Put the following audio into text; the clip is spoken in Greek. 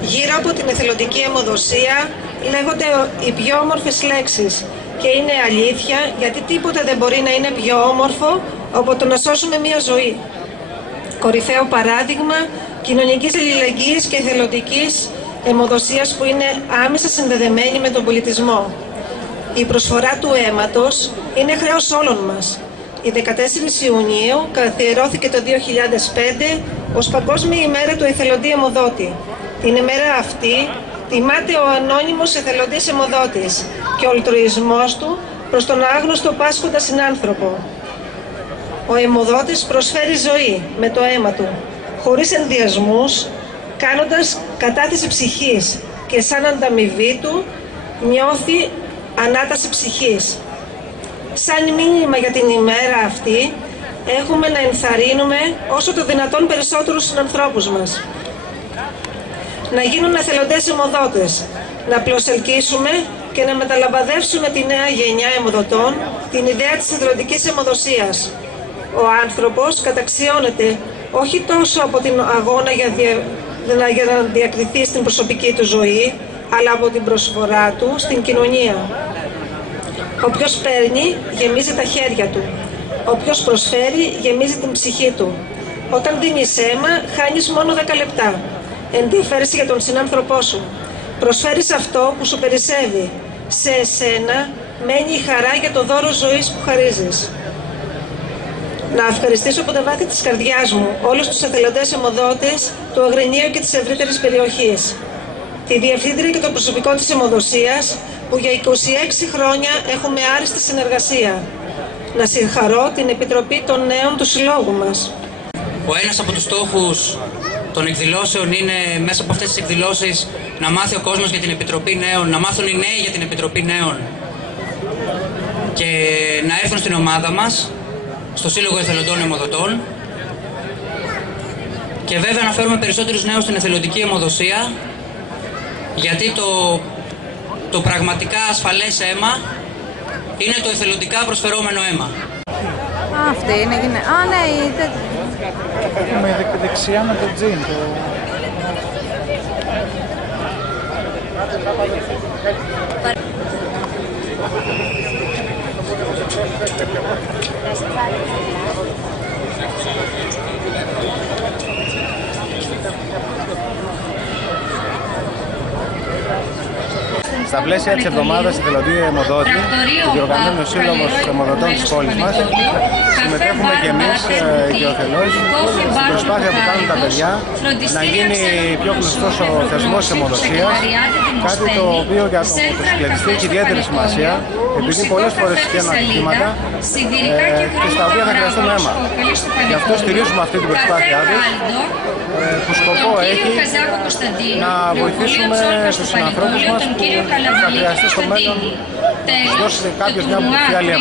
Γύρω από την εθελοντική αιμοδοσία λέγονται οι πιο όμορφες λέξεις και είναι αλήθεια, γιατί τίποτα δεν μπορεί να είναι πιο όμορφο από το να σώσουμε μια ζωή. Κορυφαίο παράδειγμα κοινωνικής αλληλεγγύης και εθελοντικής αιμοδοσίας που είναι άμεσα συνδεδεμένη με τον πολιτισμό. Η προσφορά του αίματος είναι χρέος όλων μας. Η 14 Ιουνίου καθιερώθηκε το 2005 ως Παγκόσμια ημέρα του εθελοντή αιμοδότη. Την ημέρα αυτή τιμάται ο ανώνυμος εθελοντής αιμοδότης και ο αλτρουισμός του προς τον άγνωστο πάσχοντα συνάνθρωπο. Ο αιμοδότης προσφέρει ζωή με το αίμα του, χωρίς ενδιασμούς, κάνοντας κατάθεση ψυχής και σαν ανταμοιβή του νιώθει ανάταση ψυχής. Σαν μήνυμα για την ημέρα αυτή έχουμε να ενθαρρύνουμε όσο το δυνατόν περισσότερους συνανθρώπους μας να γίνουν εθελοντές αιμοδότες, να προσελκύσουμε και να μεταλαμπαδεύσουμε τη νέα γενιά αιμοδοτών την ιδέα της εθελοντικής αιμοδοσίας. Ο άνθρωπος καταξιώνεται όχι τόσο από την αγώνα για να διακριθεί στην προσωπική του ζωή, αλλά από την προσφορά του στην κοινωνία. Όποιος παίρνει, γεμίζει τα χέρια του. Όποιος προσφέρει, γεμίζει την ψυχή του. Όταν δίνεις αίμα, χάνεις μόνο 10 λεπτά. Ενδιαφέρεσαι για τον συνάνθρωπό σου. Προσφέρεις αυτό που σου περισσεύει. Σε εσένα μένει η χαρά για το δώρο ζωής που χαρίζεις. Να ευχαριστήσω από τα βάθη της καρδιάς μου όλους τους εθελοντές αιμοδότες του Αγρινίου και της ευρύτερης περιοχής, τη Διευθύντρια και το προσωπικό της αιμοδοσίας που για 26 χρόνια έχουμε άριστη συνεργασία. Να συγχαρώ την Επιτροπή των Νέων του Συλλόγου μας. Ο ένας από τους στόχους των εκδηλώσεων είναι μέσα από αυτές τις εκδηλώσεις να μάθει ο κόσμος για την Επιτροπή Νέων, να μάθουν οι νέοι για την Επιτροπή Νέων και να έρθουν στην ομάδα μας, στο Σύλλογο Εθελοντών Αιμοδοτών, και βέβαια να φέρουμε περισσότερους νέους στην εθελοντική αιμοδοσία, γιατί το πραγματικά ασφαλές αίμα είναι το εθελοντικά προσφερόμενο αίμα. Αυτή είναι γυναίκα. Α, ναι, με δεξιά με το τζιν. Στα πλαίσια της εβδομάδας εθελοντή αιμοδότη, που διοργανώνει ο Σύλλογος Αιμοδοτών της πόλης μας, συμμετέχουμε και εμείς οικειοθελώς στην προσπάθεια που κάνουν τα παιδιά να γίνει πιο γνωστός ο θεσμός της αιμοδοσίας, κάτι το οποίο για τον μοτοσυκλετιστή έχει ιδιαίτερη σημασία, επειδή πολλές φορές βγαίνουν ατυχήματα και στα οποία θα χρειαστούν αίμα. Γι' αυτό στηρίζουμε αυτή την προσπάθειά τους, που σκοπό έχει να βοηθήσουμε τους συνανθρώπους μας που θα χρειαστεί στο μέλλον δώσει κάποιος μια μορφή αλλιώς.